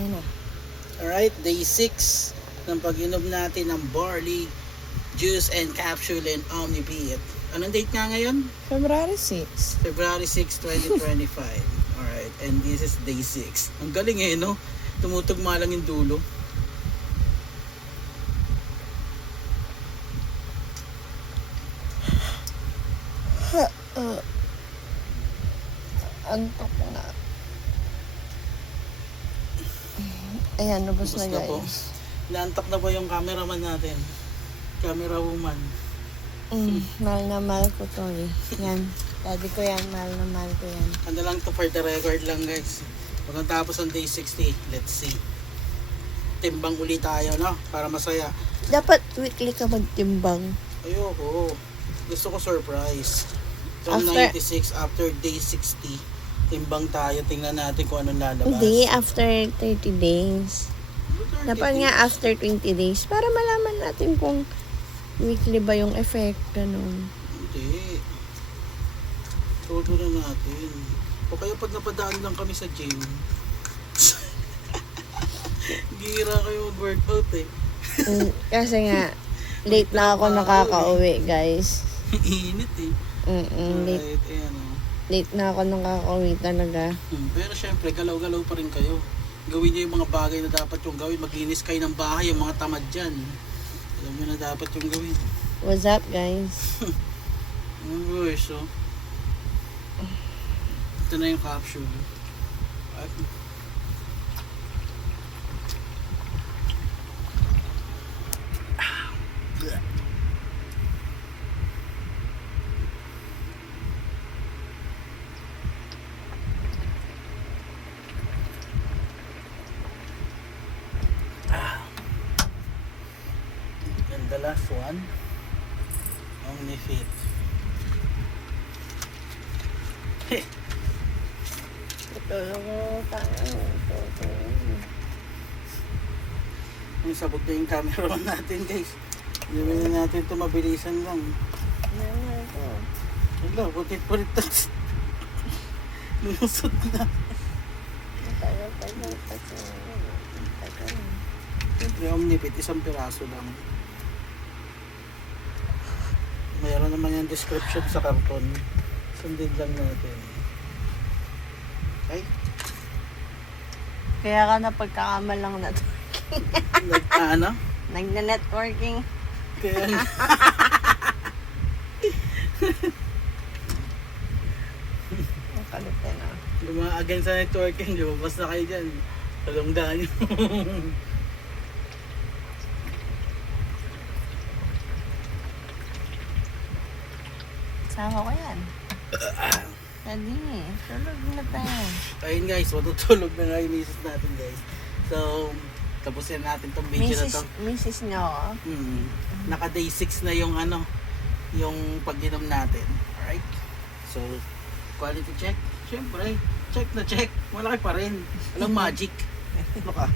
Ayun na. Alright, day 6 ng pag-inom natin ng barley, juice, and capsule and Omnipit. Anong date nga ngayon? February 6. February 6, 2025. Alright, and this is day 6. Ang galing eh, no? Tumutugma lang yung dulo. Antok na. Ayan, lubos na Basta po. guys. Naantok na po yung cameraman natin. Camera woman. Mahal na mahal ko to eh. Yan. Daddy ko yan, mahal na mahal ko yan. Ano lang to for the record lang guys. Pagkatapos ng day 60, let's see. Timbang ulit tayo, no? Para masaya. Dapat weekly ka magtimbang. Ayoko. Gusto ko surprise. From After- 96, after day 60, timbang tayo. Tingnan natin kung anong lalabas. Hindi, after 30 days. 30 Dapat days. nga after 20 days. Para malaman natin kung weekly ba yung effect. Ganun. Hindi. Todo na natin. O kaya pag napadaan lang kami sa gym. Gira kayo mag-workout eh. Kasi nga, late na ako nakaka-uwi, guys. Init eh. Late, Right, ayan o. late na ako nakaka-uwi talaga. Pero syempre, galaw-galaw pa rin kayo. Gawin nyo yung mga bagay na dapat yung gawin. Maglinis kayo ng bahay, yung mga tamad dyan. Alam nyo na dapat yung gawin. What's up, guys? So, ito na yung capsule. At, and the last one, Omnipit. Yung sabog na yung cameraman natin guys. Hindi na natin ito mabilisan lang. Wala, putit-putit na. Lumusot na. Siyempre, Omnipit, isang piraso lang. Mayroon naman yung description sa karton. Sundin lang natin. Okay? Kaya ka na pagkakamalang na to. Ano? Nagna-networking. Kaya nga. Ang kalutin na. Lumaagan sa networking, lumabas na kayo dyan. Talunggaan nyo. Sama ko yan. Daddy, tulog na tayo. Ayun guys, matutulog na nga yung misis natin guys. So, tapusin natin tong video na to. Mrs. nyo, Naka day 6 na yung ano, yung pag-inom natin. Alright? So, quality check. Siyempre, check na check. Malaki pa rin. Walang magic. Ano ka?